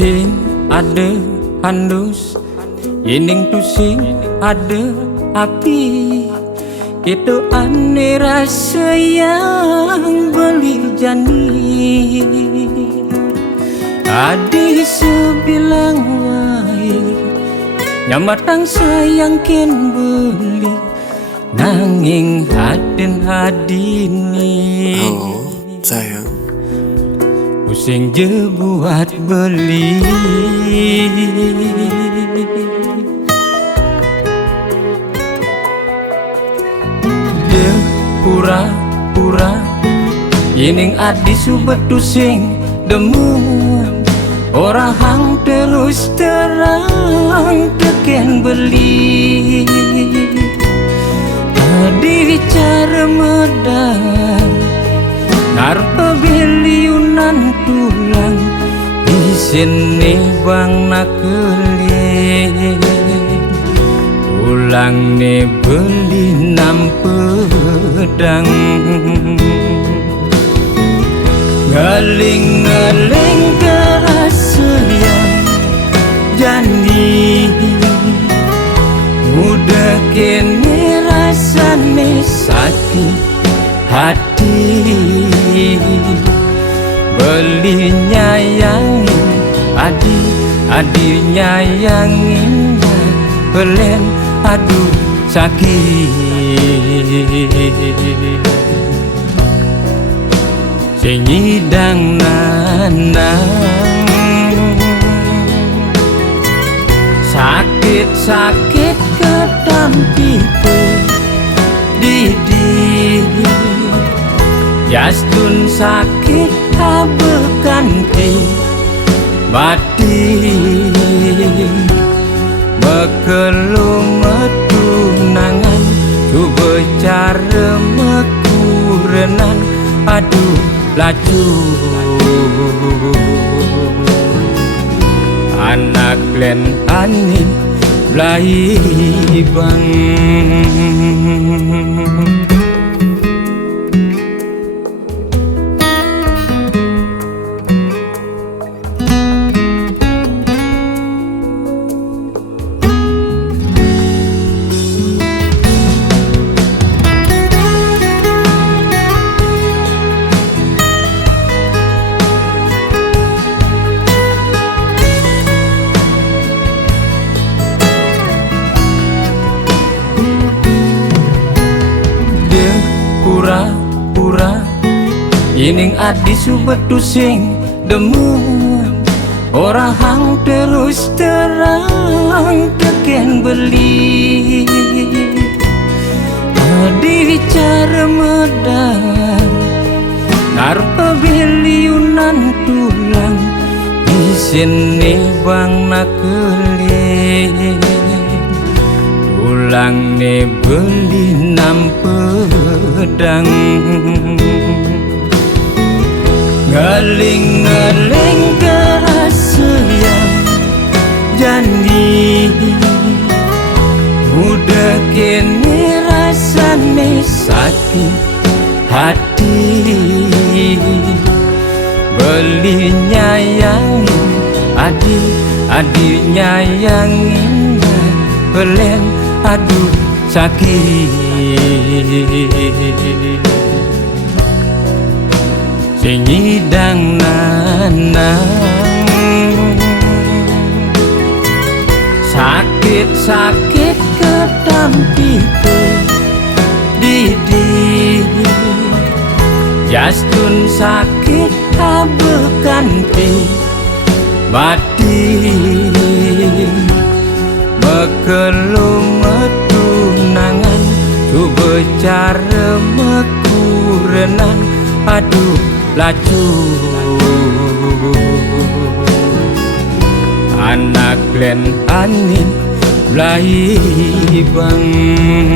Sing ada handus, yening tu sing ada api. Itu aneh rasa yang beli jani. Adi sebilang wae, nyamatang sayang ken beli, nanging haden hadini. Halo, sayang. Pusing je buat beli. Dia pura-pura yening adi subet tusing demu. Orang hang terus terang teken beli. Adi cara medang narpa beliunan tulang di sini bang nakeli. Tulang ne beli 6 pedang. Ngeling-ngeling kerasa yang janji. Udah kini rasane sakit hati. Beli nyayangin adi nyayangin belen aduh sakit. Senyidang nanang sakit-sakit ketampiku didi. Yastun sakit habekanti bati. Mekelum metunangan ku becara mekurenan aduh laju. Anak len ani belai bang. Pura-pura yening adi subet tusing demu. Orang hang terus terang teken beli. Adi cara medang narpa beliunan tulang di sini bang nakeli. Tulang ne beli 6 pedang. Ngeling-ngeling kerasa yang janji. Udah kini rasane sakit hati. Beli nyayangin adi nyayangin belen aduh sakit. Senyidang nanang sakit-sakit ketampiku didi. Yastun sakit habekanti bati. Mekelum metunangan ku becara mekurenan aduh laju. ken anin lai bang